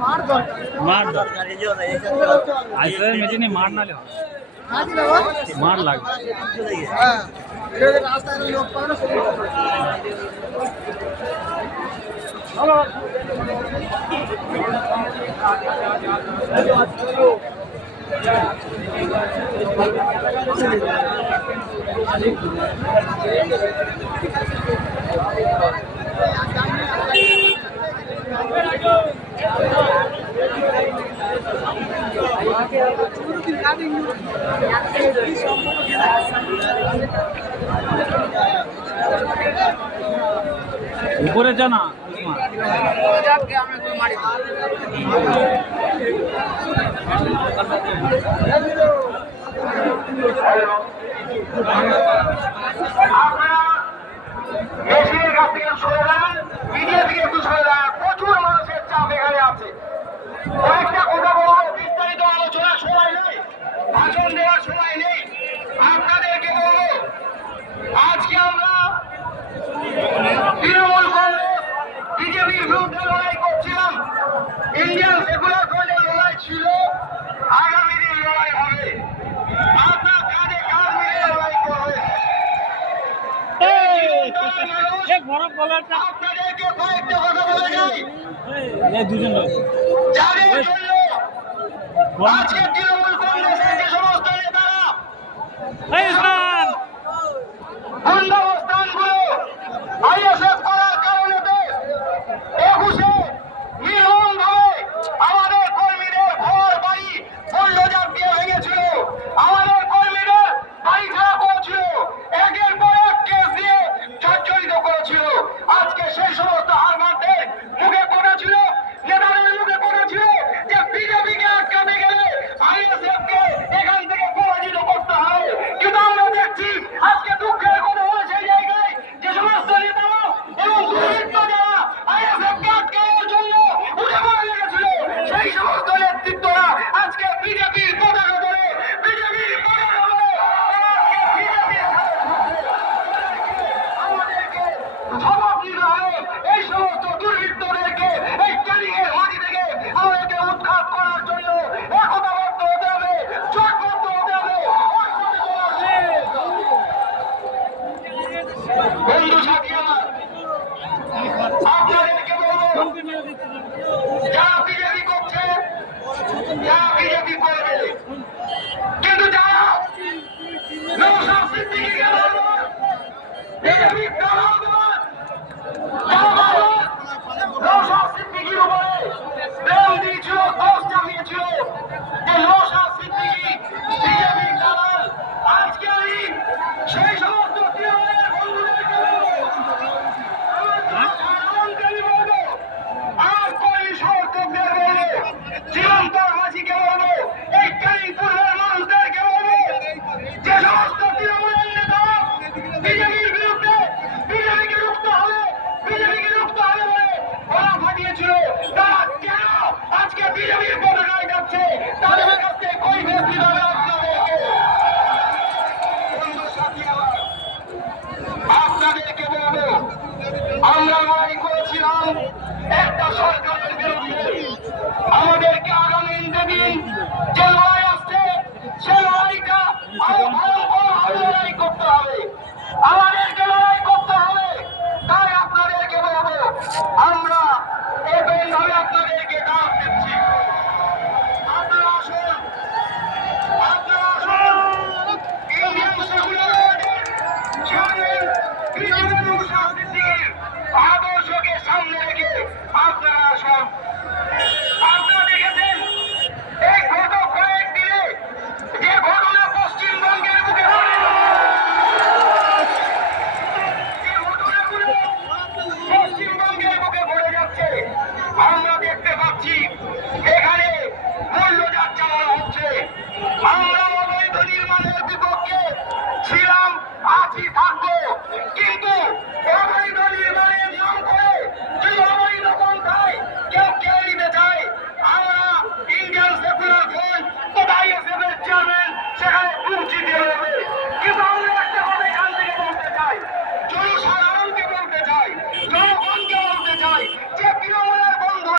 মার আইসিআর মিটিংয়ে মার নালে মার লাগবে রাস্তায় লোক পাবে উপরে যা না মেশিনের কাছ থেকে সরে যান, মিডিয়া থেকে একটু সরে যান। প্রচুর মানুষের চাপ এখানে আছে। কয়েকটা কথা বলবো, বিস্তারিত আলোচনার সময় নেই, ভাষণ দেওয়ার সময় নেই। আপনাদেরকে বলবো, আজকে আমরা তৃণমূল কংগ্রেস বিজেপির বিরুদ্ধে লড়াই করছিলাম। ইন্ডিয়ান সেকুলার ফ্রন্টের লড়াই ছিল, আগামী দিন লড়াই হবে। আপনার কাঁধে কাঁধ মিলিয়ে লড়াই করবে। আপনাদেরকে কয়েকটা কথা বলে যাই, যাদের জন্য আজকে তৃণমূল কংগ্রেসের যে সমস্ত নেতারা গুন্ডাবস্থানগুলো আইএসএফ করার কারণে 21-এ নির্মম ভাবে আমাদের কর্মীদের ঘর বাড়ি বুলডোজার দিয়ে ভেঙেছিল, আমাদের কর্মীদের বাড়ি ছাড়া করেছিল, একের পর এক কেস দিয়ে জর্জরিত করেছিল। আজকে সেই সমস্ত হারমানদের মুখে পড়েছিল, নেতাদের মুখে পড়েছিল যে বিজেপিকে আটকাতে গেলে আইএসএফ কে এখান থেকে পরাজিত করতে হবে। কিন্তু আমরা দেখছি আজকে দুঃখের কথা হলো সেই জায়গায় যে সমস্ত নেতারা এবং দুর্বৃত্ত যারা আইএসএফ কে আটকানোর জন্য উঠে পড়ে লেগেছিল, সেই সমস্ত নেতৃত্বরা আজকে বিজেপির পতাকা ধরে বিজেপির পতাকা ধরে আমাদেরকে জবাব দিতে হবে। এই সমস্ত দুর্বৃত্তদেরকে এই ট্রেনিং এর মাটি থেকে আমাদেরকে উৎখাত করার জন্য একতাবদ্ধ হতে হবে, জোটবদ্ধ হতে হবে। বন্ধু সাথীরা, আপনাদেরকে বলবো, যারা বিজেপি করছে, যারা বিজেপি করবে, কিন্তু যারা নওশাদ সিদ্দিকীকে বলবো বিজেপির দালাল দেওয়ার, যারা বলবো নওশাদ সিদ্দিকীর উপরে ব্লেম দিয়েছিল, দোষ চাপিয়েছিল যে নওশাদ সিদ্দিকী বিজেপির দালাল, আজকে আমি সেই সমস্ত তৃণমূলের বন্ধুদেরকে বলবো, আর কর্মী সমর্থকদের বলবো, চিরন্তর মাঝিকে বলবো, এই কালিপুরের মানুষদেরকে বলবো, যে সমস্ত তৃণমূলের নেতারা বিজেপির বিরুদ্ধে বিজেপিকে রুখতে হবে, বিজেপিকে রুখতে হবে বলে গলা ফাটিয়েছিল, তারা কেন আজকে বিজেপির পতাকায় যাচ্ছে? তাদের কাছ থেকে কৈফিয়ত দিতে হবে আপনাদেরকে। বন্ধু সাথী আমার, আপনাদেরকে বলবো, আমরা লড়াই করেছিলাম একটা